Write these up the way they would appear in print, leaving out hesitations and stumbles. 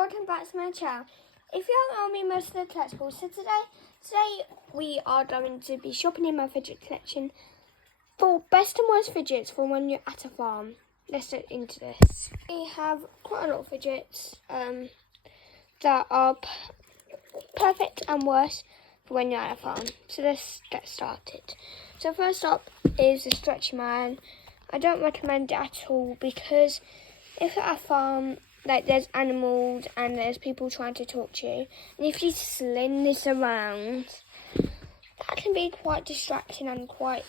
welcome back to my channel. If you haven't known me most of the collectibles, so today we are going to be shopping in my fidget collection for best and worst fidgets for when you're at a farm. Let's get into this. We have quite a lot of fidgets that are perfect and worst for when you're at a farm. So let's get started. So first up is the stretchy man. I don't recommend it at all because if you're at a farm, like there's animals and there's people trying to talk to you, and if you sling this around, that can be quite distracting and quite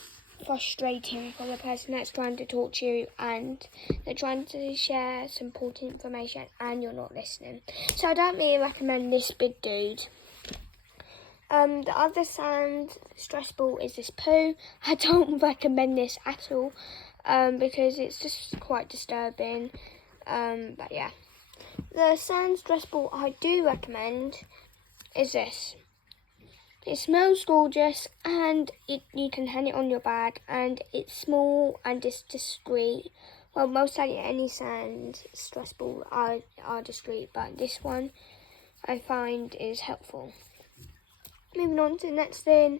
frustrating for the person that's trying to talk to you and they're trying to share some important information and you're not listening. So I don't really recommend this big dude. The other sand stress ball is this poo. I don't recommend this at all because it's just quite disturbing. But yeah, the sand stress ball I do recommend is this. It smells gorgeous and you can hang it on your bag and it's small and it's discreet. Well, most likely any sand stress ball are discreet, but this one I find is helpful. Moving on to the next thing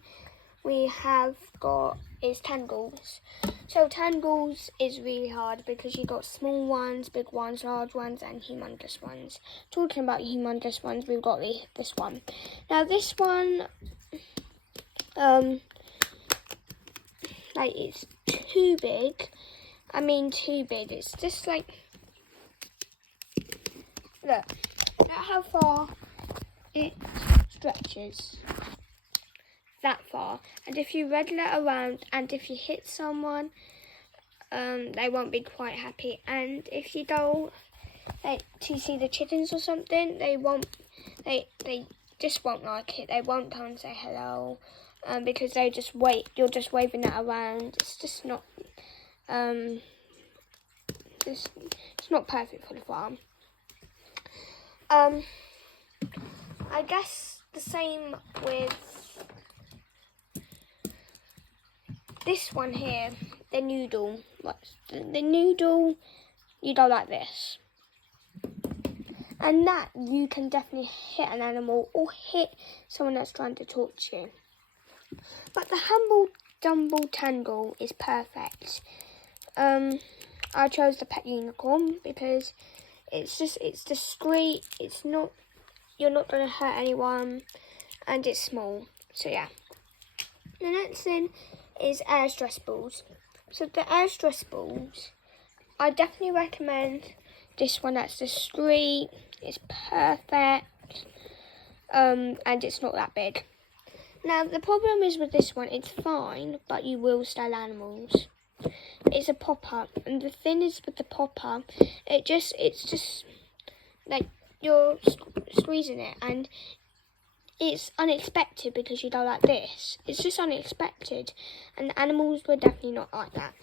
we have got is tangles. So tangles is really hard because you've got small ones, big ones, large ones and humongous ones. Talking about humongous ones, we've got this one. Now this one, like it's too big. I mean too big. It's just like, look at how far it stretches. That far, and if you wriggle it around and if you hit someone, they won't be quite happy, and if you go like to see the chickens or something, they just won't like it. They won't come and say hello because they just wait. You're just waving it around. It's just not it's not perfect for the farm. I guess the same with this one here, the noodle. The noodle, you go like this. And that, you can definitely hit an animal or hit someone that's trying to talk to you. But the humble dumble tangle is perfect. I chose the pet unicorn because it's discreet, you're not going to hurt anyone, and it's small. So yeah. The next thing is air stress balls. So the air stress balls, I definitely recommend this one that's discreet, it's perfect, and it's not that big. Now the problem is with this one, it's fine, but you will style animals. It's a pop-up, and the thing is with the pop-up, it's just like you're squeezing it, and it's unexpected because you go like this. It's just unexpected. And animals were definitely not like that.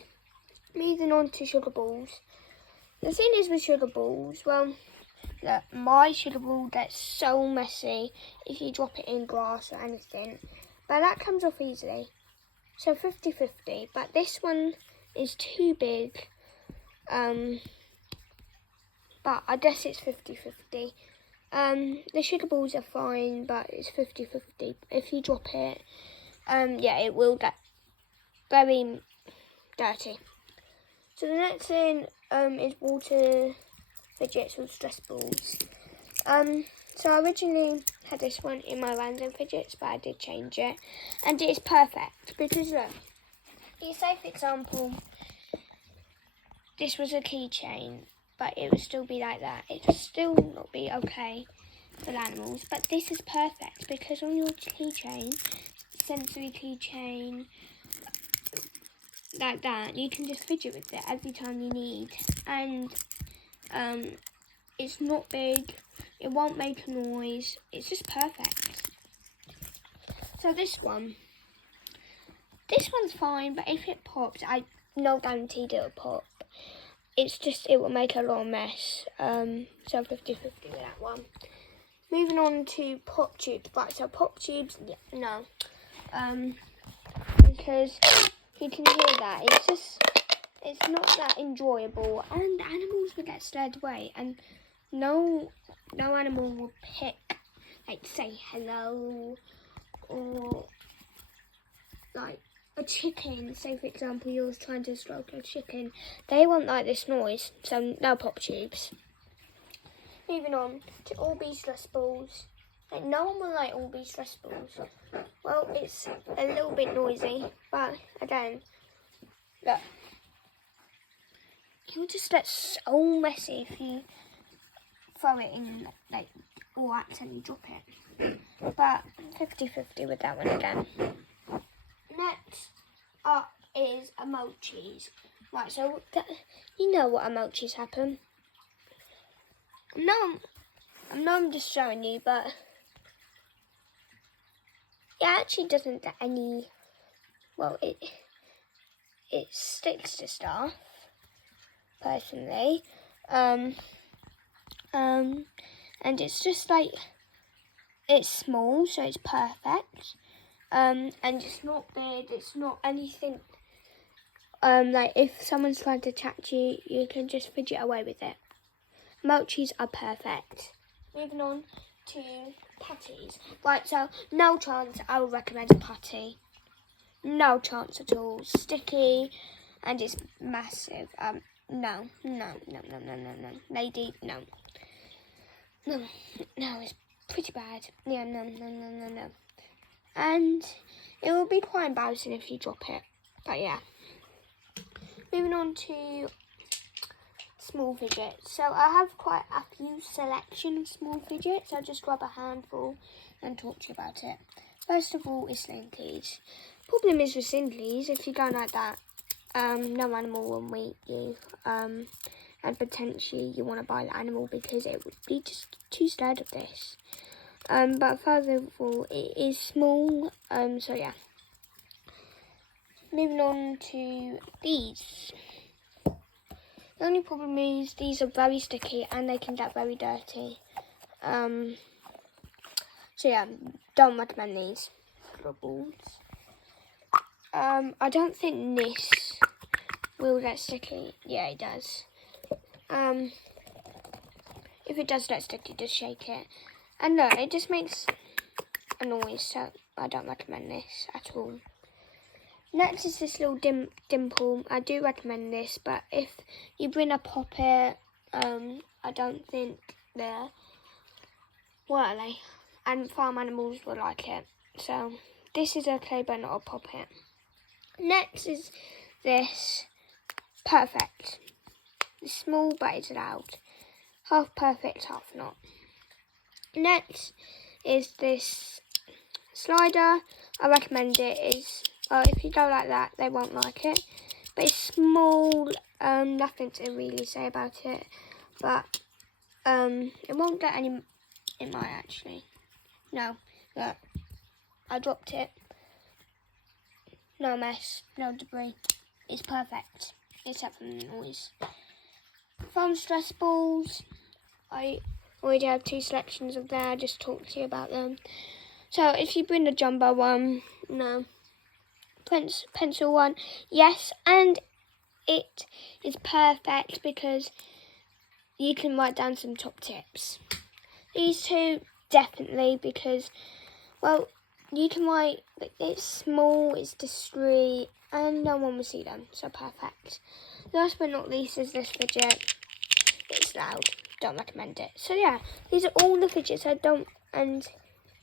Moving on to sugar balls. The thing is with sugar balls, well, look, my sugar ball gets so messy if you drop it in grass or anything. But that comes off easily. So 50-50. But this one is too big. But I guess it's 50-50. The sugar balls are fine, but it's 50-50. If you drop it, yeah, it will get very dirty. So the next thing is water fidgets with stress balls. So I originally had this one in my random fidgets, but I did change it, and it is perfect because look, say for example, this was a keychain, but it would still be like that. It would still not be okay for animals, but this is perfect because on your keychain, sensory keychain, like that, you can just fidget with it every time you need, and it's not big, it won't make a noise, it's just perfect. So this one's fine, but if it pops, I no guaranteed it'll pop. It will make a lot of mess. So 50-50 with that one. Moving on to pop tubes. Right, so pop tubes, yeah, no. Because you can hear that. It's not that enjoyable. And animals will get scared away. And no animal will pick, like say hello, or like a chicken. Say for example, you're trying to stroke a chicken. They won't like this noise, so no pop tubes. Moving on to all bee stress balls. Like, no one will like all bee stress balls. Well, it's a little bit noisy, but again, look. It will just get so messy if you throw it in, like, or accidentally drop it. But 50-50 with that one again. Next up is emojis. Right, so you know what emojis happen. I'm just showing you, but it actually doesn't get any. Well, it sticks to stuff. Personally, and it's just like it's small, so it's perfect. And it's not big. It's not anything. Like if someone's trying to chat you, you can just fidget away with it. Emojis are perfect. Moving on to putties. Right, so no chance I would recommend a putty. No chance at all. Sticky, and it's massive. No. Lady, no. No, it's pretty bad. Yeah, no. And it will be quite embarrassing if you drop it. But yeah. Moving on to small fidgets. So I have quite a few selection of small fidgets. I'll just grab a handful and talk to you about it. First of all is slinkies. Problem is with slinkies, if you go like that, no animal will meet you, and potentially you want to buy the animal because it would be just too scared of this. But further of all, it is small, so yeah. Moving on to these. The only problem is these are very sticky and they can get very dirty. So yeah, don't recommend these for balls. I don't think this will get sticky. Yeah, it does. If it does get sticky, just shake it. And no, it just makes a noise, so I don't recommend this at all. Next is this little dimple. I do recommend this, but if you bring a poppet, I don't think they're, what are they? And farm animals will like it. So this is okay, but not a poppet. Next is this. Perfect. It's small, but it's loud. Half perfect, half not. Next is this slider. I recommend it. If you go like that, they won't like it. But it's small. Nothing to really say about it. But it won't get any. It might actually. No, look. I dropped it. No mess, no debris. It's perfect, except for the noise. Foam stress balls. I already have 2 selections of there. I just talked to you about them. So if you bring the jumbo one, no. Pencil one, yes, and it is perfect because you can write down some top tips. These 2, definitely, because, well, you can write, it's small, it's discreet, and no one will see them, so perfect. Last but not least is this fidget. It's loud, don't recommend it. So yeah, these are all the fidgets I don't and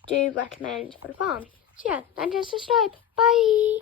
do recommend for the farm. So yeah, and just subscribe. Bye!